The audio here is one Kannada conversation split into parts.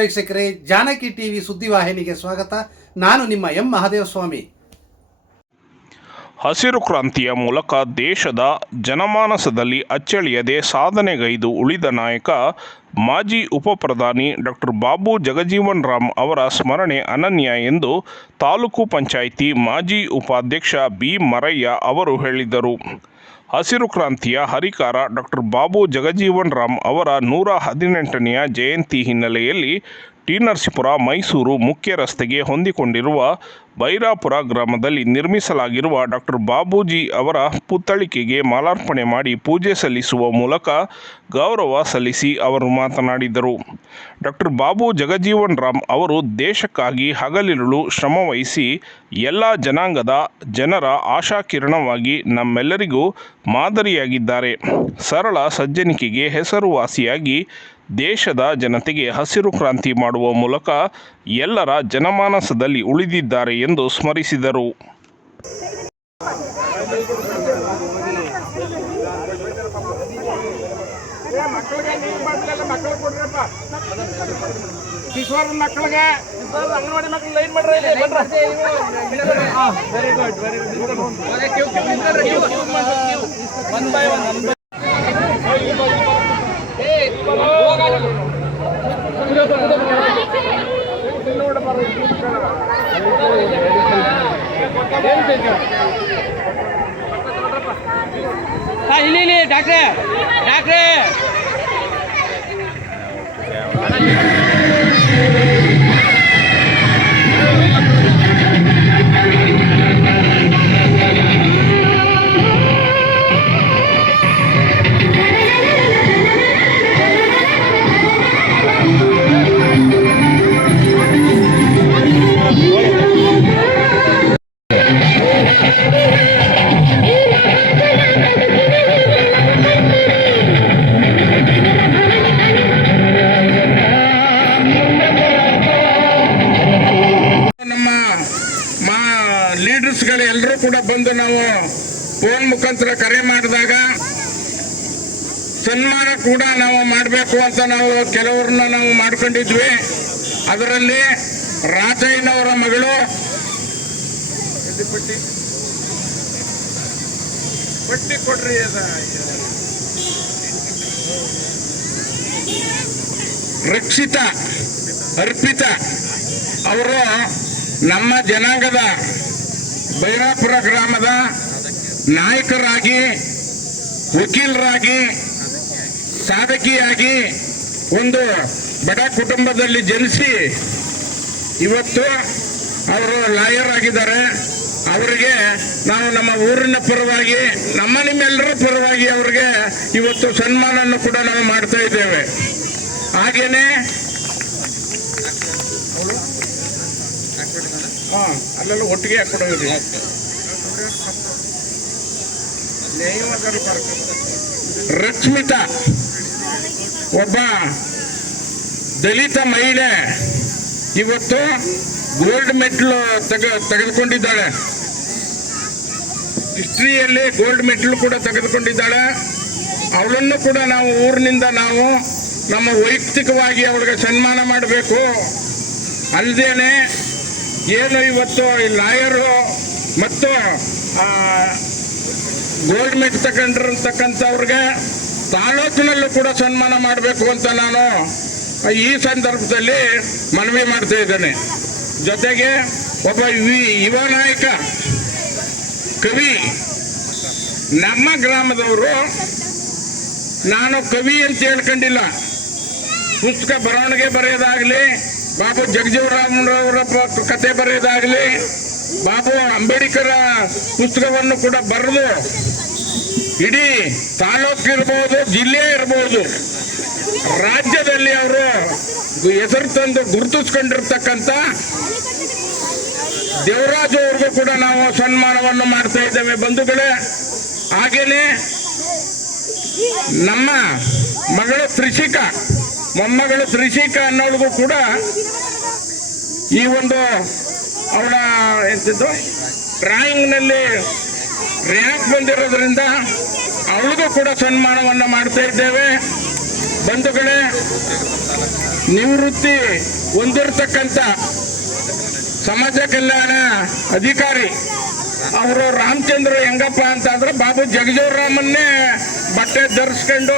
ವೀಕ್ಷಕರೇ, ಜಾನಕಿ ಟಿವಿ ಸುದ್ದಿವಾಹಿನಿಗೆ ಸ್ವಾಗತ. ನಾನು ನಿಮ್ಮ ಎಂ ಮಹಾದೇವಸ್ವಾಮಿ. ಹಸಿರು ಕ್ರಾಂತಿಯ ಮೂಲಕ ದೇಶದ ಜನಮಾನಸದಲ್ಲಿ ಅಚ್ಚಳಿಯದೆ ಸಾಧನೆಗೈದು ಉಳಿದ ನಾಯಕ, ಮಾಜಿ ಉಪಪ್ರಧಾನಿ ಡಾಕ್ಟರ್ ಬಾಬು ಜಗಜೀವನ್ ರಾಮ್ ಅವರ ಸ್ಮರಣೆ ಅನನ್ಯ ಎಂದು ತಾಲೂಕು ಪಂಚಾಯಿತಿ ಮಾಜಿ ಉಪಾಧ್ಯಕ್ಷ ಬಿ ಮರಯ್ಯ ಅವರು ಹೇಳಿದರು ಹಸಿರು ಕ್ರಾಂತಿಯ ಹರಿಕಾರ ಡಾಕ್ಟರ್ ಬಾಬು ಜಗಜೀವನ್ ರಾಮ್ ಅವರ ನೂರ ಹದಿನೆಂಟನೆಯ ಜಯಂತಿ ಹಿನ್ನೆಲೆಯಲ್ಲಿ ಟಿ ನರಸೀಪುರ ಮೈಸೂರು ಮುಖ್ಯ ರಸ್ತೆಗೆ ಹೊಂದಿಕೊಂಡಿರುವ ಬೈರಾಪುರ ಗ್ರಾಮದಲ್ಲಿ ನಿರ್ಮಿಸಲಾಗಿರುವ ಡಾಕ್ಟರ್ ಬಾಬೂಜಿ ಅವರ ಪುತ್ಥಳಿಕೆಗೆ ಮಾಲಾರ್ಪಣೆ ಮಾಡಿ ಪೂಜೆ ಸಲ್ಲಿಸುವ ಮೂಲಕ ಗೌರವ ಸಲ್ಲಿಸಿ ಅವರು ಮಾತನಾಡಿದರು. ಡಾಕ್ಟರ್ ಬಾಬು ಜಗಜೀವನ್ ರಾಮ್ ಅವರು ದೇಶಕ್ಕಾಗಿ ಹಗಲಿರುಳು ಶ್ರಮವಹಿಸಿ ಎಲ್ಲ ಜನಾಂಗದ ಜನರ ಆಶಾಕಿರಣವಾಗಿ ನಮ್ಮೆಲ್ಲರಿಗೂ ಮಾದರಿಯಾಗಿದ್ದಾರೆ. ಸರಳ ಸಜ್ಜನಿಕೆಗೆ ಹೆಸರುವಾಸಿಯಾಗಿ ದೇಶದ ಜನತೆಗೆ ಹಸಿರು ಕ್ರಾಂತಿ ಮಾಡುವ ಮೂಲಕ ಎಲ್ಲರ ಜನಮಾನಸದಲ್ಲಿ ಉಳಿದಿದ್ದಾರೆ ಎಂದು ಸ್ಮರಿಸಿದರು ಇಲ್ಲಿ ಇಲ್ಲಿ ಡಾಕ್ಟ್ರೆ ಡಾಕ್ಟ್ರೆ. ಲೀಡರ್ಸ್ಗಳು ಎಲ್ಲರೂ ಕೂಡ ಬಂದು ನಾವು ಫೋನ್ ಮುಖಾಂತರ ಕರೆ ಮಾಡಿದಾಗ ಸನ್ಮಾನ ಕೂಡ ನಾವು ಮಾಡಬೇಕು ಅಂತ ನಾವು ಕೆಲವ್ರನ್ನ ನಾವು ಮಾಡ್ಕೊಂಡಿದ್ವಿ. ಅದರಲ್ಲಿ ರಾಜಯ್ಯನವರ ಮಗಳು ಪಟ್ಟಿ ಕೊಡ್ರಿ ರಕ್ಷಿತ ಅರ್ಪಿತಾ ಅವರು ನಮ್ಮ ಜನಾಂಗದ ಬೈರಾಪುರ ಗ್ರಾಮದ ನಾಯಕರಾಗಿ, ವಕೀಲರಾಗಿ, ಸಾಧಕಿಯಾಗಿ ಒಂದು ಬಡ ಕುಟುಂಬದಲ್ಲಿ ಜನಿಸಿ ಇವತ್ತು ಅವರು ಲಾಯರ್ ಆಗಿದ್ದಾರೆ. ಅವರಿಗೆ ನಾವು ನಮ್ಮ ಊರಿನ ಪರವಾಗಿ, ನಮ್ಮ ನಿಮ್ಮೆಲ್ಲರ ಪರವಾಗಿ ಅವರಿಗೆ ಇವತ್ತು ಸನ್ಮಾನವನ್ನು ಕೂಡ ನಾವು ಮಾಡ್ತಾ ಇದ್ದೇವೆ. ಹಾಗೇನೆ ಹಾ ಅಲ್ಲೆಲ್ಲ ಒಟ್ಟಿಗೆ ಹಾಕೊಡೋದ್ರಿ ರಶ್ಮಿತಾ, ಒಬ್ಬ ದಲಿತ ಮಹಿಳೆ ಇವತ್ತು ಗೋಲ್ಡ್ ಮೆಡಲ್ ತೆಗ, ತೆಗೆದುಕೊಂಡಿದ್ದಾಳೆ. ಹಿಸ್ಟ್ರಿಯಲ್ಲಿ ಗೋಲ್ಡ್ ಮೆಡಲ್ ಕೂಡ ತೆಗೆದುಕೊಂಡಿದ್ದಾಳೆ. ಅವಳನ್ನು ಕೂಡ ನಾವು ಊರಿನಿಂದ ನಾವು ನಮ್ಮ ವೈಯಕ್ತಿಕವಾಗಿ ಅವಳಿಗೆ ಸನ್ಮಾನ ಮಾಡಬೇಕು. ಅಲ್ಲದೇನೆ ಏನು ಇವತ್ತು ಈ ಲಾಯರು ಮತ್ತು ಗೋಲ್ಡ್ ಮೆಡಲ್ ತಗೊಂಡಿರ್ತಕ್ಕಂಥವ್ರಿಗೆ ತಾಲೂಕಿನಲ್ಲೂ ಕೂಡ ಸನ್ಮಾನ ಮಾಡಬೇಕು ಅಂತ ನಾನು ಈ ಸಂದರ್ಭದಲ್ಲಿ ಮನವಿ ಮಾಡ್ತಾ ಇದ್ದೇನೆ. ಜೊತೆಗೆ ಒಬ್ಬ ಯುವ ನಾಯಕ, ಕವಿ, ನಮ್ಮ ಗ್ರಾಮದವರು, ನಾನು ಕವಿ ಅಂತ ಹೇಳ್ಕೊಂಡಿಲ್ಲ. ಪುಸ್ತಕ ಬರವಣಿಗೆ ಬರೆಯೋದಾಗಲಿ ಬಾಬು ಜಗಜೀವರಾಮರವರ ಕತೆ ಬರೆಯೋದಾಗಲಿ, ಬಾಬು ಅಂಬೇಡ್ಕರ ಪುಸ್ತಕವನ್ನು ಕೂಡ ಬರೆದು ಇಡೀ ತಾಲೂಕು ಇರ್ಬೋದು, ಜಿಲ್ಲೆ ಇರ್ಬೋದು, ರಾಜ್ಯದಲ್ಲಿ ಅವರು ಹೆಸರು ತಂದು ಗುರುತಿಸ್ಕೊಂಡಿರ್ತಕ್ಕಂಥ ದೇವರಾಜು ಅವ್ರಿಗೂ ಕೂಡ ನಾವು ಸನ್ಮಾನವನ್ನು ಮಾಡ್ತಾ ಇದ್ದೇವೆ. ಬಂಧುಗಳೇ, ಹಾಗೇನೆ ನಮ್ಮ ಮಗಳು ತ್ರಿಷಿಕಾ ಮೊಮ್ಮಗಳು ತ್ರಿಷಿಕಾ ಅನ್ನೋಳಿಗೂ ಕೂಡ ಈ ಒಂದು ಅವಳ ಎಂತಿದ್ದು ಡ್ರಾಯಿಂಗ್ನಲ್ಲಿ ರ್ಯಾಂಕ್ ಬಂದಿರೋದ್ರಿಂದ ಅವಳಿಗೂ ಕೂಡ ಸನ್ಮಾನವನ್ನು ಮಾಡ್ತಾ ಇದ್ದೇವೆ. ಬಂಧುಗಳೇ, ನಿವೃತ್ತಿ ಹೊಂದಿರತಕ್ಕಂಥ ಸಮಾಜ ಕಲ್ಯಾಣ ಅಧಿಕಾರಿ ಅವರು ರಾಮಚಂದ್ರ ಹೆಂಗಪ್ಪ ಅಂತ ಅಂದ್ರೆ ಬಾಬು ಜಗಜೀವರಾಮನ್ನೇ ಬಟ್ಟೆ ಧರಿಸ್ಕೊಂಡು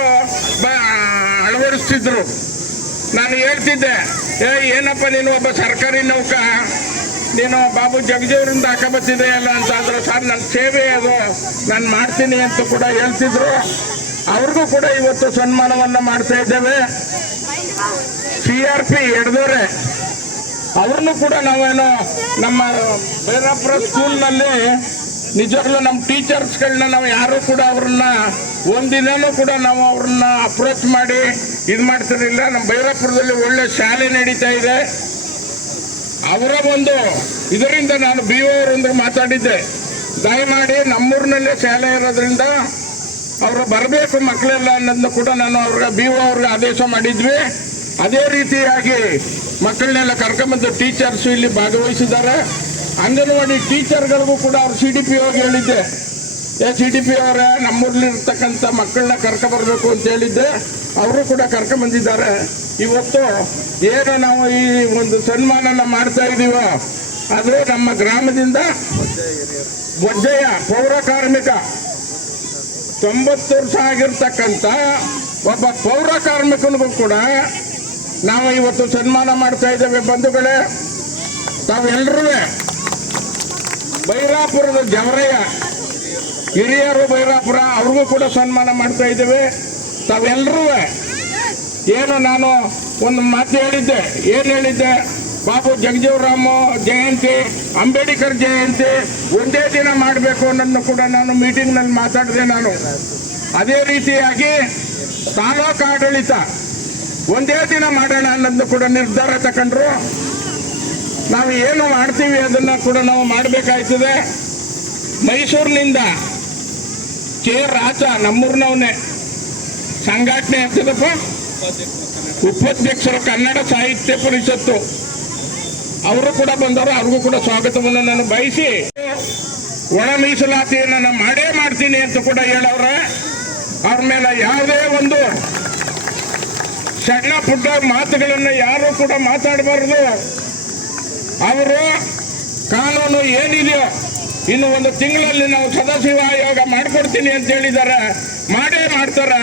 ಬ ಅಳವಡಿಸ್ತಿದ್ರು. ನಾನು ಹೇಳ್ತಿದ್ದೆ, ಏ, ಏನಪ್ಪ ನೀನು ಒಬ್ಬ ಸರ್ಕಾರಿ ನೌಕ? ನೀನು ಬಾಬು ಜಗಜೀವರಿಂದ ಹಾಕಬತ್ತಿದೆ ಅಲ್ಲ ಅಂತ ಅಂದ್ರೆ. ಸರ್ ನನ್ನ ಸೇವೆ ಅದು. ನಾನು ಮಾಡ್ತೀನಿ ಅಂತ ಕೂಡ ಹೇಳ್ತಿದ್ರು. ಅವ್ರಿಗೂ ಕೂಡ ಇವತ್ತು ಸನ್ಮಾನವನ್ನು ಮಾಡ್ತಾ ಇದ್ದೇವೆ. ಸಿ ಆರ್ ಪಿ ಎಡ್ದೋರೆ ಅವ್ರನ್ನು ಕೂಡ ನಾವೇನು ನಮ್ಮ ಭೈರಾಪುರ ಸ್ಕೂಲ್ನಲ್ಲಿ ನಿಜವಾಗ್ಲೂ ನಮ್ಮ ಟೀಚರ್ಸ್ಗಳನ್ನ ನಾವು ಯಾರು ಕೂಡ ಅವ್ರನ್ನ ಒಂದಿನನೂ ಕೂಡ ನಾವು ಅವ್ರನ್ನ ಅಪ್ರೋಚ್ ಮಾಡಿ ಇದು ಮಾಡ್ತಿರಲಿಲ್ಲ ನಮ್ಮ ಭೈರಾಪುರದಲ್ಲಿ ಒಳ್ಳೆ ಶಾಲೆ ನಡೀತಾ ಇದೆ. ಅವರ ಒಂದು ಇದರಿಂದ ನಾನು ಬಿ ಒ ಅವರೊಂದಿಗೆ ಮಾತಾಡಿದ್ದೆ. ದಯಮಾಡಿ ನಮ್ಮೂರಿನಲ್ಲೇ ಶಾಲೆ ಇರೋದ್ರಿಂದ ಅವರು ಬರಬೇಕು ಮಕ್ಕಳೆಲ್ಲ ಅನ್ನೋದನ್ನು ಕೂಡ ನಾನು ಅವ್ರಿಗೆ ಬಿ ಒ ಅವ್ರಿಗೆ ಆದೇಶ ಮಾಡಿದ್ವಿ. ಅದೇ ರೀತಿಯಾಗಿ ಮಕ್ಕಳನ್ನೆಲ್ಲ ಕರ್ಕೊಂಬಂದು ಟೀಚರ್ಸು ಇಲ್ಲಿ ಭಾಗವಹಿಸಿದ್ದಾರೆ. ಅಂಗನವಾಡಿ ಟೀಚರ್ಗಳಿಗೂ ಕೂಡ ಅವ್ರು ಸಿ ಡಿ ಪಿ ಹೋಗಿ ಹೇಳಿದ್ದೆ. ಏ ಇ ಡಿ ಪಿ ಅವರ ನಮ್ಮೂರ್ಲಿರ್ತಕ್ಕಂಥ ಮಕ್ಕಳನ್ನ ಕರ್ಕೊಬರ್ಬೇಕು ಅಂತ ಹೇಳಿದ್ದೆ. ಅವರು ಕೂಡ ಕರ್ಕೊಂಬಂದಿದ್ದಾರೆ ಇವತ್ತು ಏನು ನಾವು ಈ ಒಂದು ಸನ್ಮಾನನ ಮಾಡ್ತಾ ಇದೀವೋ, ಅದು ನಮ್ಮ ಗ್ರಾಮದಿಂದ ಗೊಜ್ಜಯ್ಯ ಪೌರ ಕಾರ್ಮಿಕ. ತೊಂಬತ್ತು ವರ್ಷ ಆಗಿರ್ತಕ್ಕಂಥ ಒಬ್ಬ ಪೌರ ಕಾರ್ಮಿಕನಿಗೂ ಕೂಡ ನಾವು ಇವತ್ತು ಸನ್ಮಾನ ಮಾಡ್ತಾ ಇದ್ದೇವೆ. ಬಂಧುಗಳೇ ತಾವೆಲ್ಲರೂ ಬೈರಾಪುರದ ಜವರಯ್ಯ ಹಿರಿಯರು ಭೈರಾಪುರ ಅವ್ರಿಗೂ ಕೂಡ ಸನ್ಮಾನ ಮಾಡ್ತಾ ಇದ್ದೇವೆ. ತಾವೆಲ್ಲರೂ ಏನು ನಾನು ಒಂದು ಮಾತು ಹೇಳಿದ್ದೆ. ಏನು ಹೇಳಿದ್ದೆ? ಬಾಬು ಜಗಜೀವರಾಮ ಜಯಂತಿ, ಅಂಬೇಡ್ಕರ್ ಜಯಂತಿ ಒಂದೇ ದಿನ ಮಾಡಬೇಕು ಅನ್ನೋದನ್ನು ಕೂಡ ನಾನು ಮೀಟಿಂಗ್ನಲ್ಲಿ ಮಾತಾಡಿದೆ ನಾನು. ಅದೇ ರೀತಿಯಾಗಿ ತಾಲೂಕು ಆಡಳಿತ ಒಂದೇ ದಿನ ಮಾಡೋಣ ಅನ್ನೋದನ್ನು ಕೂಡ ನಿರ್ಧಾರ ತಗೊಂಡ್ರು. ನಾವು ಏನು ಮಾಡ್ತೀವಿ ಅದನ್ನು ಕೂಡ ನಾವು ಮಾಡಬೇಕಾಯ್ತದೆ. ಮೈಸೂರಿನಿಂದ ಕೆ ರಾಜ ನಮ್ಮೂರಿನವನೇ. ಸಂಘಟನೆ ಆಗ್ತದಪ್ಪ? ಉಪಾಧ್ಯಕ್ಷರು ಕನ್ನಡ ಸಾಹಿತ್ಯ ಪರಿಷತ್ತು. ಅವರು ಕೂಡ ಬಂದವರು, ಅವ್ರಿಗೂ ಕೂಡ ಸ್ವಾಗತವನ್ನು ನಾನು ಬಯಸಿ. ಒಣ ಮೀಸಲಾತಿಯನ್ನು ನಾನು ಮಾಡೇ ಮಾಡ್ತೀನಿ ಅಂತ ಕೂಡ ಹೇಳವ್ರೆ. ಅವ್ರ ಮೇಲೆ ಯಾವುದೇ ಒಂದು ಸಣ್ಣ ಪುಟ್ಟ ಮಾತುಗಳನ್ನು ಯಾರು ಕೂಡ ಮಾತಾಡಬಾರ್ದು. ಅವರು ಕಾನೂನು ಏನಿದೆಯೋ ಇನ್ನು ಒಂದು ತಿಂಗಳಲ್ಲಿ ನಾವು ಸದಾಶಿವ ಆಯೋಗ ಮಾಡ್ಕೊಡ್ತೀನಿ ಅಂತ ಹೇಳಿದ್ದಾರೆ ಮಾಡೇ ಮಾಡ್ತಾರೆ.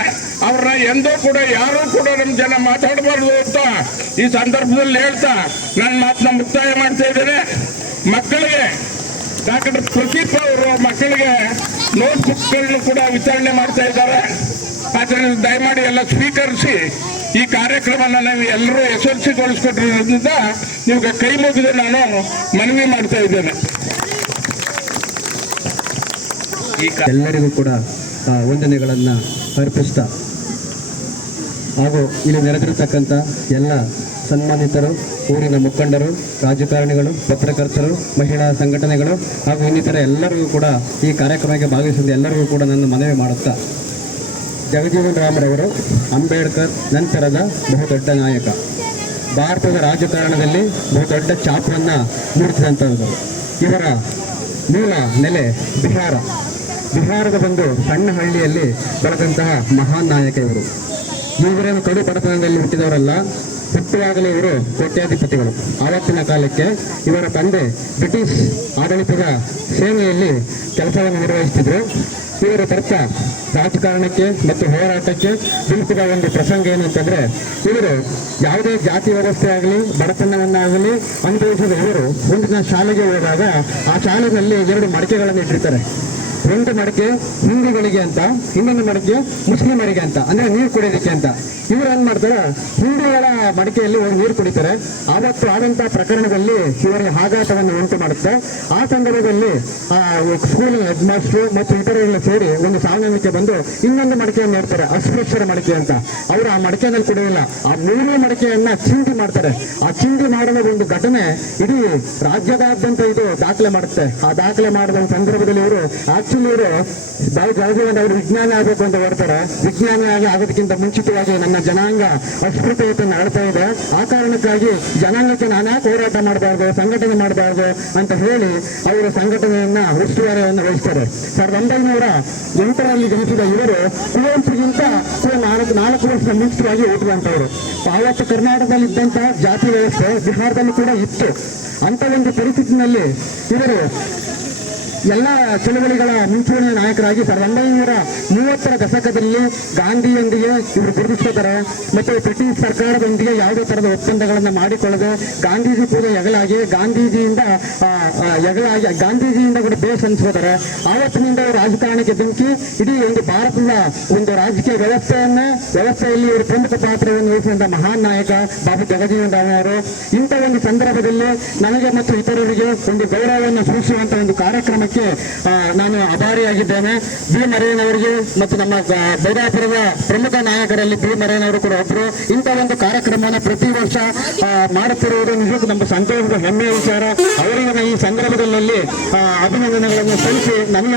ಅವ್ರನ್ನ ಎಂದೂ ಕೂಡ, ಯಾರೂ ಕೂಡ ನಮ್ಮ ಜನ ಮಾತಾಡಬಾರ್ದು ಅಂತ ಈ ಸಂದರ್ಭದಲ್ಲಿ ಹೇಳ್ತಾ ನನ್ನ ಮಾತನ್ನ ಮುಕ್ತಾಯ ಮಾಡ್ತಾ ಇದ್ದೇನೆ. ಮಕ್ಕಳಿಗೆ, ಡಾಕ್ಟರ್ ಪ್ರದೀಪ್ ಅವರು ಮಕ್ಕಳಿಗೆ ನೋಟ್ ಬುಕ್ಗಳನ್ನು ಕೂಡ ವಿತರಣೆ ಮಾಡ್ತಾ ಇದ್ದಾರೆ. ಆದ್ದರಿಂದ ದಯಮಾಡಿ ಎಲ್ಲ ಸ್ವೀಕರಿಸಿ ಈ ಕಾರ್ಯಕ್ರಮನ ನಾವು ಎಲ್ಲರೂ ಯಶಸ್ವಿಗೊಳಿಸ್ಕೊಟ್ಟಿರೋದ್ರಿಂದ ನಿಮ್ಗೆ ಕೈ ಮುಗಿದು ನಾನು ಮನವಿ ಮಾಡ್ತಾ ಇದ್ದೇನೆ. ಎಲ್ಲರಿಗೂ ಕೂಡ ವಂದನೆಗಳನ್ನು ಅರ್ಪಿಸ್ತಾ. ಹಾಗೂ ಇಲ್ಲಿ ನೆರೆದಿರತಕ್ಕಂಥ ಎಲ್ಲ ಸನ್ಮಾನಿತರು, ಊರಿನ ಮುಖಂಡರು, ರಾಜಕಾರಣಿಗಳು, ಪತ್ರಕರ್ತರು, ಮಹಿಳಾ ಸಂಘಟನೆಗಳು ಹಾಗೂ ಇನ್ನಿತರ ಎಲ್ಲರಿಗೂ ಕೂಡ ಈ ಕಾರ್ಯಕ್ರಮಕ್ಕೆ ಭಾಗವಹಿಸಿದ ಎಲ್ಲರಿಗೂ ಕೂಡ ನನ್ನ ಮನವಿ ಮಾಡುತ್ತಾ. ಜಗಜೀವನ್ ರಾಮರವರು ಅಂಬೇಡ್ಕರ್ ನಂತರದ ಬಹುದೊಡ್ಡ ನಾಯಕ. ಭಾರತದ ರಾಜಕಾರಣದಲ್ಲಿ ಬಹುದೊಡ್ಡ ಚಾಪನ್ನು ಮೂಡಿಸಿದಂಥದ್ದು ಇವರ ಮೂಲ ನೆಲೆ ಬಿಹಾರ. ಬಿಹಾರದ ಒಂದು ಸಣ್ಣ ಹಳ್ಳಿಯಲ್ಲಿ ಬೆಳೆದಂತಹ ಮಹಾನ್ ನಾಯಕ ಇವರು. ಇವರೇನು ಕಡು ಬಡತನದಲ್ಲಿ ಹುಟ್ಟಿದವರಲ್ಲ ಹುಟ್ಟುವಾಗಲೇ ಇವರು ಕೋಟ್ಯಾಧಿಪತಿಗಳು. ಆವತ್ತಿನ ಕಾಲಕ್ಕೆ ಇವರ ತಂದೆ ಬ್ರಿಟಿಷ್ ಆಡಳಿತದ ಸೇನೆಯಲ್ಲಿ ಕೆಲಸವನ್ನು ನಿರ್ವಹಿಸುತ್ತಿದ್ದರು. ಇವರ ತರ್ಕ ರಾಜಕಾರಣಕ್ಕೆ ಮತ್ತು ಹೋರಾಟಕ್ಕೆ ನಿಂತಿದ ಒಂದು ಪ್ರಸಂಗ ಏನು ಅಂತಂದರೆ, ಇವರು ಯಾವುದೇ ಜಾತಿ ವ್ಯವಸ್ಥೆ ಆಗಲಿ, ಬಡತನವನ್ನಾಗಲಿ ಅನುಭವಿಸಿದ ಇವರು ಮುಂದಿನ ಶಾಲೆಗೆ ಹೋದಾಗ ಆ ಶಾಲೆಯಲ್ಲಿ ಎರಡು ಮಡಿಕೆಗಳನ್ನು ಇಟ್ಟಿರ್ತಾರೆ. ಒಂದು ಮಡಿಕೆ ಹಿಂದೂಗಳಿಗೆ ಅಂತ, ಇನ್ನೊಂದು ಮಡಿಕೆ ಮುಸ್ಲಿಮರಿಗೆ ಅಂತ, ಅಂದ್ರೆ ನೀರು ಕುಡಿಯೋದಕ್ಕೆ ಅಂತ. ಇವ್ರು ಏನ್ ಮಾಡ್ತಾರೆ? ಹಿಂದೂಗಳ ಮಡಿಕೆಯಲ್ಲಿ ಒಂದು ನೀರು ಕುಡಿತಾರೆ. ಆವತ್ತು ಆದಂತಹ ಪ್ರಕರಣದಲ್ಲಿ ಇವರಿಗೆ ಆಘಾತವನ್ನು ಉಂಟು ಮಾಡುತ್ತೆ. ಆ ಸಂದರ್ಭದಲ್ಲಿ, ಆ ಸ್ಕೂಲ್ ಹೆಡ್ ಮಾಸ್ಟರ್ ಮತ್ತು ಇತರರೆಲ್ಲ ಸೇರಿ ಒಂದು ಸಾಮಾನ್ಯಕ್ಕೆ ಬಂದು ಇನ್ನೊಂದು ಮಡಿಕೆಯನ್ನು ಇಡ್ತಾರೆ ಅಸ್ಪೃಶ್ಯರ ಮಡಿಕೆ ಅಂತ. ಅವರು ಆ ಮಡಿಕೆನಲ್ಲಿ ಕುಡಿಯೋಲ್ಲ. ಆ ಮೂರು ಮಡಕೆಯನ್ನ ಚಿಂಡಿ ಮಾಡ್ತಾರೆ. ಆ ಚಿಂಡಿ ಮಾಡಿದ ಒಂದು ಘಟನೆ ಇಡೀ ರಾಜ್ಯದಾದ್ಯಂತ ಇದು ದಾಖಲೆ ಮಾಡುತ್ತೆ. ಆ ದಾಖಲೆ ಮಾಡಿದ ಸಂದರ್ಭದಲ್ಲಿ ಇವರು ಬಾಯಿ ಜಗಜೀವನ್ ಅವರು ವಿಜ್ಞಾನಿ ಆಗಬೇಕು ಅಂತ ಹೊರತಾರೆ ವಿಜ್ಞಾನಿ ಆಗಿ ಆಗೋದಕ್ಕಿಂತ ಮುಂಚಿತವಾಗಿ ನನ್ನ ಜನಾಂಗ ಅಸ್ಪೃಶ್ಯತೆಯನ್ನು ಆಡ್ತಾ ಇದೆ. ಆ ಕಾರಣಕ್ಕಾಗಿ ಜನಾಂಗಕ್ಕೆ ನಾನಾ ಹೋರಾಟ ಮಾಡಬಾರ್ದು, ಸಂಘಟನೆ ಮಾಡಬಾರ್ದು ಅಂತ ಹೇಳಿ ಅವರು ಸಂಘಟನೆಯನ್ನ ಉಸ್ತುವಾರಿಯನ್ನು ವಹಿಸ್ತಾರೆ. ಸಾವಿರದ ಒಂಬೈನೂರ ಎಂಟರಲ್ಲಿ ಜನಿಸಿದ ಇವರು ಕುವೆಂಪುಗಿಂತ ಕುವೆ ನಾಲ್ಕು ನಾಲ್ಕು ವರ್ಷ ಮುಂಚಿತವಾಗಿ ಓದುವಂತವರು ಆವತ್ತು ಕರ್ನಾಟಕದಲ್ಲಿ ಇದ್ದಂತಹ ಜಾತಿ ವ್ಯವಸ್ಥೆ ಬಿಹಾರದಲ್ಲಿ ಕೂಡ ಇತ್ತು. ಅಂತ ಒಂದು ಪರಿಸ್ಥಿತಿನಲ್ಲಿ ಇವರು ಎಲ್ಲ ಚಳುವಳಿಗಳ ಮುಂಚೂಣಿಯ ನಾಯಕರಾಗಿ ಸಾವಿರದ ಒಂಬೈನೂರ ಮೂವತ್ತರ ದಶಕದಲ್ಲಿ ಗಾಂಧಿಯೊಂದಿಗೆ ಇವರು ಗುರುತಿಸ್ಕೋತಾರೆ ಮತ್ತು ಬ್ರಿಟಿಷ್ ಸರ್ಕಾರದೊಂದಿಗೆ ಯಾವುದೇ ತರಹದ ಒಪ್ಪಂದಗಳನ್ನು ಮಾಡಿಕೊಳ್ಳದೆ ಗಾಂಧೀಜಿ ಕೂಡ ಎಗಲಾಗಿ ಗಾಂಧೀಜಿಯಿಂದ ಎಗಲಾಗಿ ಗಾಂಧೀಜಿಯಿಂದ ಕೂಡ ಬೇಸ್ ಅನಿಸ್ಕೋತಾರೆ ಆವತ್ತಿನಿಂದ ರಾಜಕಾರಣಕ್ಕೆ ಬೆಂಕಿ, ಇಡೀ ಒಂದು ಭಾರತದ ಒಂದು ರಾಜಕೀಯ ವ್ಯವಸ್ಥೆಯನ್ನ, ವ್ಯವಸ್ಥೆಯಲ್ಲಿ ಇವರು ಪ್ರಮುಖ ಪಾತ್ರವನ್ನು ವಹಿಸಿದಂಥ ಮಹಾನ್ ನಾಯಕ ಬಾಬು ಜಗಜೀವನ್ ರಾಮ್ ಇಂಥ ಒಂದು ಸಂದರ್ಭದಲ್ಲಿ ನನಗೆ ಮತ್ತು ಇತರರಿಗೆ ಒಂದು ಗೌರವವನ್ನು ಸೂಚಿಸುವಂತಹ ಒಂದು ಕಾರ್ಯಕ್ರಮಕ್ಕೆ ಆ, ನಾನು ಆಭಾರಿಯಾಗಿದ್ದೇನೆ ಬಿ ಮರೇನ್ ಅವರಿಗೆ ಮತ್ತು ನಮ್ಮ ಗ- ಪ್ರಮುಖ ನಾಯಕರಲ್ಲಿ ಬಿ ಮರೇನ್ ಅವರು ಕೂಡ ಒಬ್ಬರು ಇಂಥ ಒಂದು ಕಾರ್ಯಕ್ರಮವನ್ನು ಪ್ರತಿ ವರ್ಷ ಮಾಡುತ್ತಿರುವುದು ನಿಜಕ್ಕೂ ನಮ್ಮ ಸಂತೋಷದ ಹೆಮ್ಮೆಯ ವಿಚಾರ. ಅವರಿಗೆ ಈ ಸಂದರ್ಭದಲ್ಲಿ ಅಭಿನಂದನೆಗಳನ್ನು ಸಲ್ಲಿಸಿ ನನ್ನ